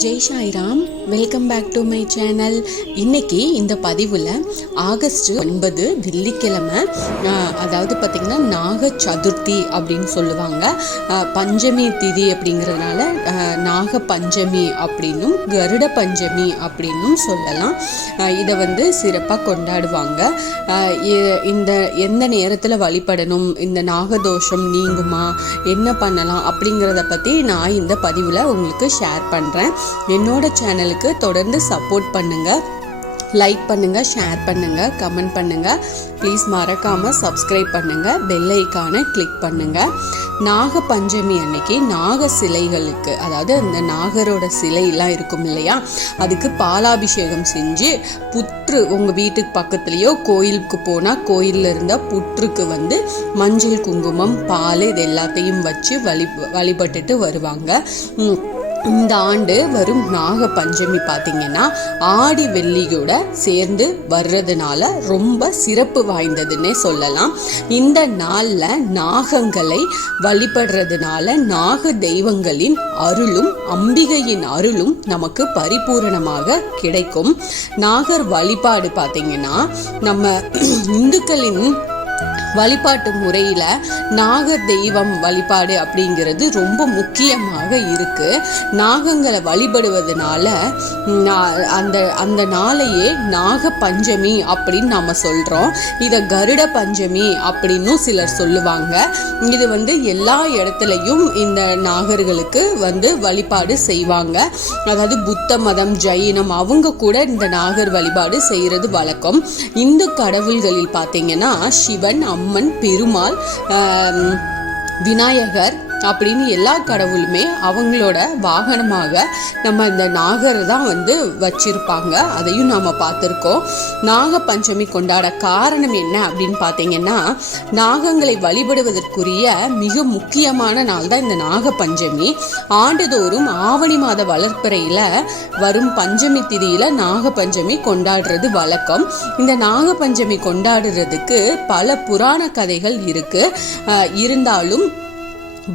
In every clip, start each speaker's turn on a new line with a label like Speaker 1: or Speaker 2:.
Speaker 1: जय Sai Ram welcome back to my channel இன்னைக்கு இந்த பதிவில் ஆகஸ்ட் ஒன்பது வெள்ளிக்கிழமை அதாவது பார்த்திங்கன்னா நாக சதுர்த்தி அப்படின்னு சொல்லுவாங்க. பஞ்சமி திதி அப்படிங்கிறதுனால நாக பஞ்சமி அப்படின்னும் கருட பஞ்சமி அப்படின்னும் சொல்லலாம். இதை வந்து சிறப்பாக கொண்டாடுவாங்க. இந்த எந்த நேரத்தில் வழிபடணும் இந்த நாகதோஷம் நீங்குமா என்ன பண்ணலாம் அப்படிங்கிறத பற்றி நான் இந்த பதிவில் உங்களுக்கு ஷேர் பண்ணுறேன் என்னோட சேனலுக்கு தொடர்ந்து சப்போர்ட் பண்ணுங்கள் லைக் பண்ணுங்கள் ஷேர் பண்ணுங்கள் கமெண்ட் பண்ணுங்கள் ப்ளீஸ் மறக்காமல் சப்ஸ்கிரைப் பண்ணுங்கள் பெல் ஐக்கானை கிளிக் பண்ணுங்கள் நாக பஞ்சமி அன்னைக்கு நாக சிலைகளுக்கு அதாவது அந்த நாகரோட சிலையெல்லாம் இருக்கும் இல்லையா? அதுக்கு பாலாபிஷேகம் செஞ்சு புற்று உங்கள் வீட்டுக்கு பக்கத்துலேயோ கோயிலுக்கு போனால் கோயிலில் இருந்தால் புற்றுக்கு வந்து மஞ்சள் குங்குமம் பால் இது எல்லாத்தையும் வச்சு வழி வழிபட்டுட்டு வருவாங்க. இந்த ஆண்டு வரும் நாக பஞ்சமி பார்த்தீங்கன்னா ஆடி வெள்ளியோட சேர்ந்து வர்றதுனால ரொம்ப சிறப்பு வாய்ந்ததுன்னே சொல்லலாம். இந்த நாளில் நாகங்களை வழிபடுறதுனால நாக தெய்வங்களின் அருளும் அம்பிகையின் அருளும் நமக்கு பரிபூரணமாக கிடைக்கும். நாகர் வழிபாடு பார்த்தீங்கன்னா நம்ம இந்துக்களின் வழிபாட்டு முறையில் நாகர் தெய்வம் வழிபாடு அப்படிங்கிறது ரொம்ப முக்கியமாக இருக்கு. நாகங்களை வழிபடுவதனால அந்த அந்த நாளையே நாக பஞ்சமி அப்படின்னு நம்ம சொல்கிறோம் இதை கருட பஞ்சமி அப்படின்னும் சிலர் சொல்லுவாங்க. இது வந்து எல்லா இடத்துலையும் இந்த நாகர்களுக்கு வந்து வழிபாடு செய்வாங்க. அதாவது புத்த மதம் ஜெயினம் அவங்க கூட இந்த நாகர் வழிபாடு செய்கிறது வழக்கம். இந்து கடவுள்களில் பார்த்தீங்கன்னா சிவன் அம்மன் பெருமாள் விநாயகர் அப்படின்னு எல்லா கடவுளுமே அவங்களோட வாகனமாக நம்ம இந்த நாகரை தான் வந்து வச்சிருப்பாங்க. அதையும் நாம் பார்த்துருக்கோம். நாக பஞ்சமி கொண்டாட காரணம் என்ன அப்படின்னு பார்த்தீங்கன்னா நாகங்களை வழிபடுவதற்குரிய மிக முக்கியமான நாள் தான் இந்த நாக பஞ்சமி ஆண்டுதோறும் ஆவணி மாத வளர்ப்பறையில் வரும் பஞ்சமி திதியில நாக பஞ்சமி கொண்டாடுறது வழக்கம். இந்த நாக பஞ்சமி கொண்டாடுறதுக்கு பல புராண கதைகள் இருக்கு. அஹ் இருந்தாலும்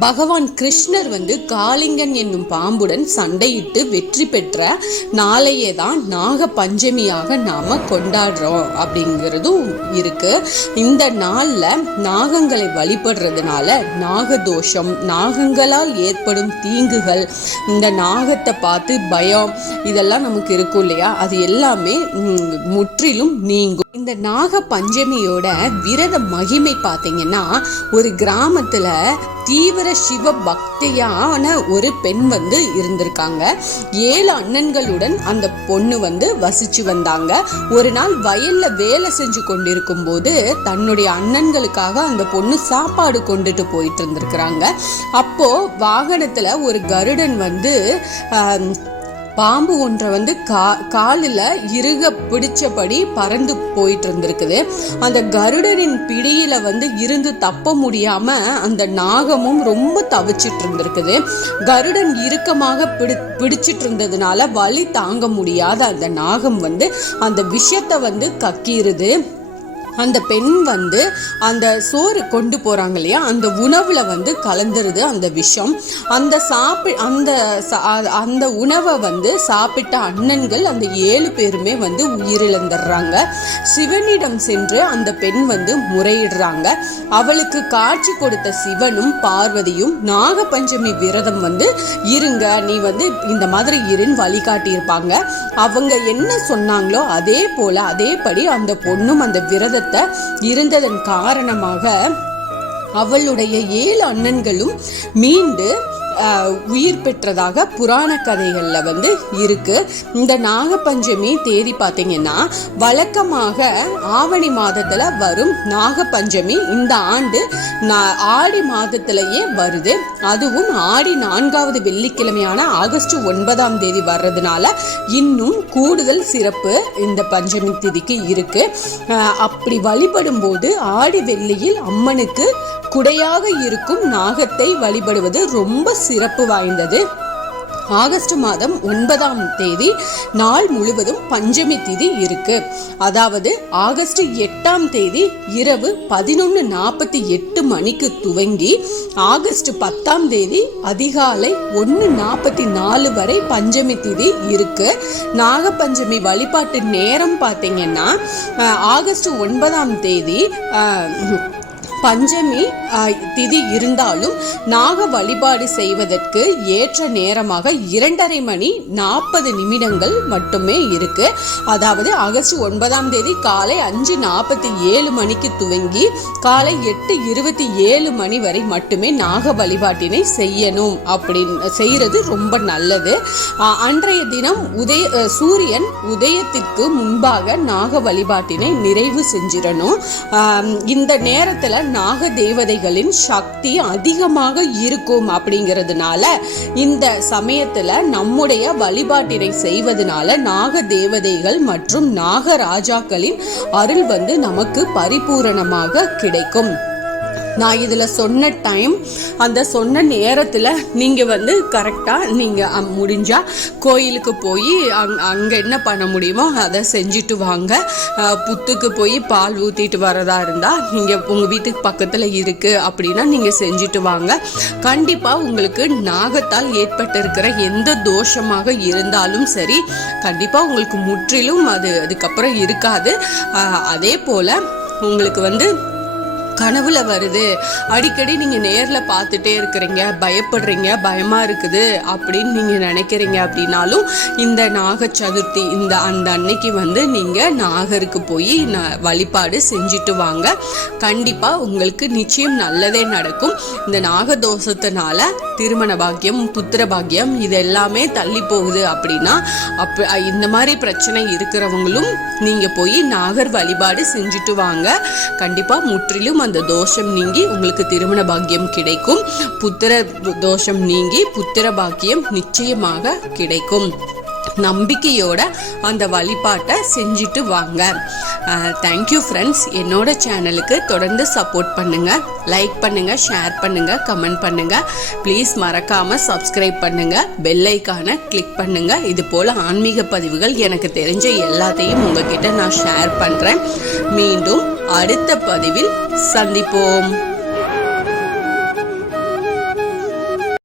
Speaker 1: பகவான் கிருஷ்ணர் வந்து காளிங்கன் என்னும் பாம்புடன் சண்டையிட்டு வெற்றி பெற்ற நாளையே தான் நாக பஞ்சமியாக நாம கொண்டாடுறோம் அப்படிங்கிறதும் இருக்கு. இந்த நாளில் நாகங்களை வழிபடுறதுனால நாகதோஷம் நாகங்களால் ஏற்படும் தீங்குகள் இந்த நாகத்தை பார்த்து பயம் இதெல்லாம் நமக்கு இருக்கும் இல்லையா? அது எல்லாமே முற்றிலும் நீங்கும். இந்த நாக பஞ்சமியோட விரத மகிமை பார்த்தீங்கன்னா ஒரு கிராமத்துல தீவிர சிவ பக்தியான ஒரு பெண் வந்து இருந்திருக்காங்க. ஏழு அண்ணன்களுடன் அந்த பொண்ணு வந்து வசிச்சு வந்தாங்க. ஒரு நாள் வயல்ல வேலை செஞ்சு கொண்டிருக்கும் போது தன்னுடைய அண்ணன்களுக்காக அந்த பொண்ணு சாப்பாடு கொண்டுட்டு போயிட்டு இருந்திருக்கிறாங்க. அப்போ வாகனத்துல ஒரு கருடன் வந்து பாம்பு ஒன்றை வந்து கா காலில் இறுக பிடிச்சபடி பறந்து போயிட்டு இருந்திருக்குது அந்த கருடனின் பிடியில் வந்து இருந்து தப்ப முடியாமல் அந்த நாகமும் ரொம்ப தவிச்சிட்டு இருந்திருக்குது கருடன் இறுக்கமாக பிடி பிடிச்சிட்டு இருந்ததுனால வலி தாங்க முடியாத அந்த நாகம் வந்து அந்த விஷத்தை வந்து கக்கிருது. அந்த பெண் வந்து அந்த சோறு கொண்டு போகிறாங்க இல்லையா? அந்த உணவில் வந்து கலந்துருது அந்த விஷம். அந்த சாப்பி அந்த சா- அந்த உணவை வந்து சாப்பிட்ட அண்ணன்கள் அந்த ஏழு பேருமே வந்து உயிரிழந்துடுறாங்க. சிவனிடம் சென்று அந்த பெண் வந்து முறையிடுறாங்க. அவளுக்கு காட்சி கொடுத்த சிவனும் பார்வதியும் நாகபஞ்சமி விரதம் வந்து இருங்க நீ வந்து இந்த மாதிரி இருன்னு வழிகாட்டியிருப்பாங்க. அவங்க என்ன சொன்னாங்களோ அதே போல அதேபடி அந்த பொண்ணும் அந்த விரதத்தை இருந்ததன் காரணமாக அவளுடைய ஏழு அண்ணன்களும் மீண்டு உயிர் பெற்றதாக புராண கதைகளில் வந்து இருக்கு. இந்த நாகப்பஞ்சமி தேதி பார்த்தீங்கன்னா வழக்கமாக ஆவணி மாதத்துல வரும் நாகப்பஞ்சமி இந்த ஆண்டு நா- ஆடி மாதத்திலேயே வருது. அதுவும் ஆடி நான்காவது வெள்ளிக்கிழமையான ஆகஸ்ட் ஒன்பதாம் தேதி வர்றதுனால இன்னும் கூடுதல் சிறப்பு இந்த பஞ்சமி திதிக்கு இருக்கு. அப்படி வழிபடும் போது ஆடி வெள்ளியில் அம்மனுக்கு குடையாக இருக்கும் நாகத்தை வழிபடுவது ரொம்ப சிறப்பு வாய்ந்தது. ஆகஸ்ட் மாதம் ஒன்பதாம் தேதி நாள் முழுவதும் பஞ்சமி திதி இருக்கு. அதாவது ஆகஸ்ட் எட்டாம் தேதி இரவு பதினொன்று நாற்பத்தி எட்டு மணிக்கு துவங்கி ஆகஸ்ட் பத்தாம் தேதி அதிகாலை ஒன்று நாற்பத்தி நாலு வரை பஞ்சமி திதி இருக்கு. நாகப்பஞ்சமி வழிபாட்டு நேரம் பார்த்தீங்கன்னா ஆகஸ்ட் ஒன்பதாம் தேதி பஞ்சமி திதி இருந்தாலும் நாக வழிபாடு செய்வதற்கு ஏற்ற நேரமாக இரண்டரை மணி நாற்பது நிமிடங்கள் மட்டுமே இருக்கு. அதாவது ஆகஸ்ட் ஒன்பதாம் தேதி காலை அஞ்சு நாற்பத்தி ஏழு மணிக்கு துவங்கி காலை எட்டு இருபத்தி ஏழு மணி வரை மட்டுமே நாக வழிபாட்டினை செய்யணும். அப்படின்னு செய்கிறது ரொம்ப நல்லது. அன்றைய தினம் உதய சூரியன் உதயத்திற்கு முன்பாக நாக வழிபாட்டினை நிறைவு செஞ்சிடணும். இந்த நேரத்தில் நாக தேவதைகளின் சக்தி அதிகமாக இருக்கும் அப்படிங்கிறதுனால இந்த சமயத்துல நம்முடைய வழிபாட்டினை செய்வதனால நாக தேவதைகள் மற்றும் நாகராஜாக்களின் அருள் வந்து நமக்கு பரிபூரணமாக கிடைக்கும். நான் இதில் சொன்ன டைம் அந்த சொன்ன நேரத்தில் நீங்கள் வந்து கரெக்டாக நீங்கள் முடிஞ்சால் கோயிலுக்கு போய் அங் அங்கே என்ன பண்ண முடியுமோ அதை செஞ்சுட்டு வாங்க. புத்துக்கு போய் பால் ஊற்றிட்டு வரதா இருந்தால் நீங்கள் உங்கள் வீட்டுக்கு பக்கத்தில் இருக்குது அப்படின்னா நீங்கள் செஞ்சுட்டு வாங்க. கண்டிப்பாக உங்களுக்கு நாகத்தால் ஏற்பட்டிருக்கிற எந்த தோஷமாக இருந்தாலும் சரி கண்டிப்பாக உங்களுக்கு முற்றிலும் அது அதுக்கப்புறம் இருக்காது. அதே போல் உங்களுக்கு வந்து கனவுல வருது. அடிக்கடி நீங்க நேர்ல பார்த்துட்டே இருக்கிறீங்க பயப்படுறீங்க பயமா இருக்குது அப்படின்னு நீங்க நினைக்கிறீங்க அப்படின்னாலும் இந்த நாக சதுர்த்தி இந்த அந்த அன்னைக்கு வந்து நீங்க நாகருக்கு போய் ந- வழிபாடு செஞ்சுட்டு வாங்க. கண்டிப்பா உங்களுக்கு நிச்சயம் நல்லதே நடக்கும். இந்த நாக தோஷத்தினால திருமண பாக்கியம் புத்திர பாக்கியம் இது எல்லாமே தள்ளி போகுது அப்படின்னா அப்ப இந்த மாதிரி பிரச்சனை இருக்கிறவங்களும் நீங்க போய் நாகர் வழிபாடு செஞ்சுட்டு வாங்க. கண்டிப்பா முற்றிலும் அந்த தோஷம் நீங்கி உங்களுக்கு திருமண பாக்கியம் கிடைக்கும். புத்திர தோஷம் நீங்கி புத்திர பாக்கியம் நிச்சயமாக கிடைக்கும். நம்பிக்கையோட அந்த வழிபாட்டை செஞ்சுட்டு வாங்க. தேங்க்யூ ஃப்ரெண்ட்ஸ் என்னோட சேனலுக்கு தொடர்ந்து சப்போர்ட் பண்ணுங்க. லைக் பண்ணுங்க ஷேர் பண்ணுங்க கமெண்ட் பண்ணுங்க. ப்ளீஸ் மறக்காம சப்ஸ்கிரைப் பண்ணுங்க. பெல்லைக்கான கிளிக் பண்ணுங்க. இது போல ஆன்மீக பதிவுகள் எனக்கு தெரிஞ்ச எல்லாத்தையும் உங்ககிட்ட நான் ஷேர் பண்றேன். மீண்டும் அடுத்த பதிவில் சந்திப்போம்.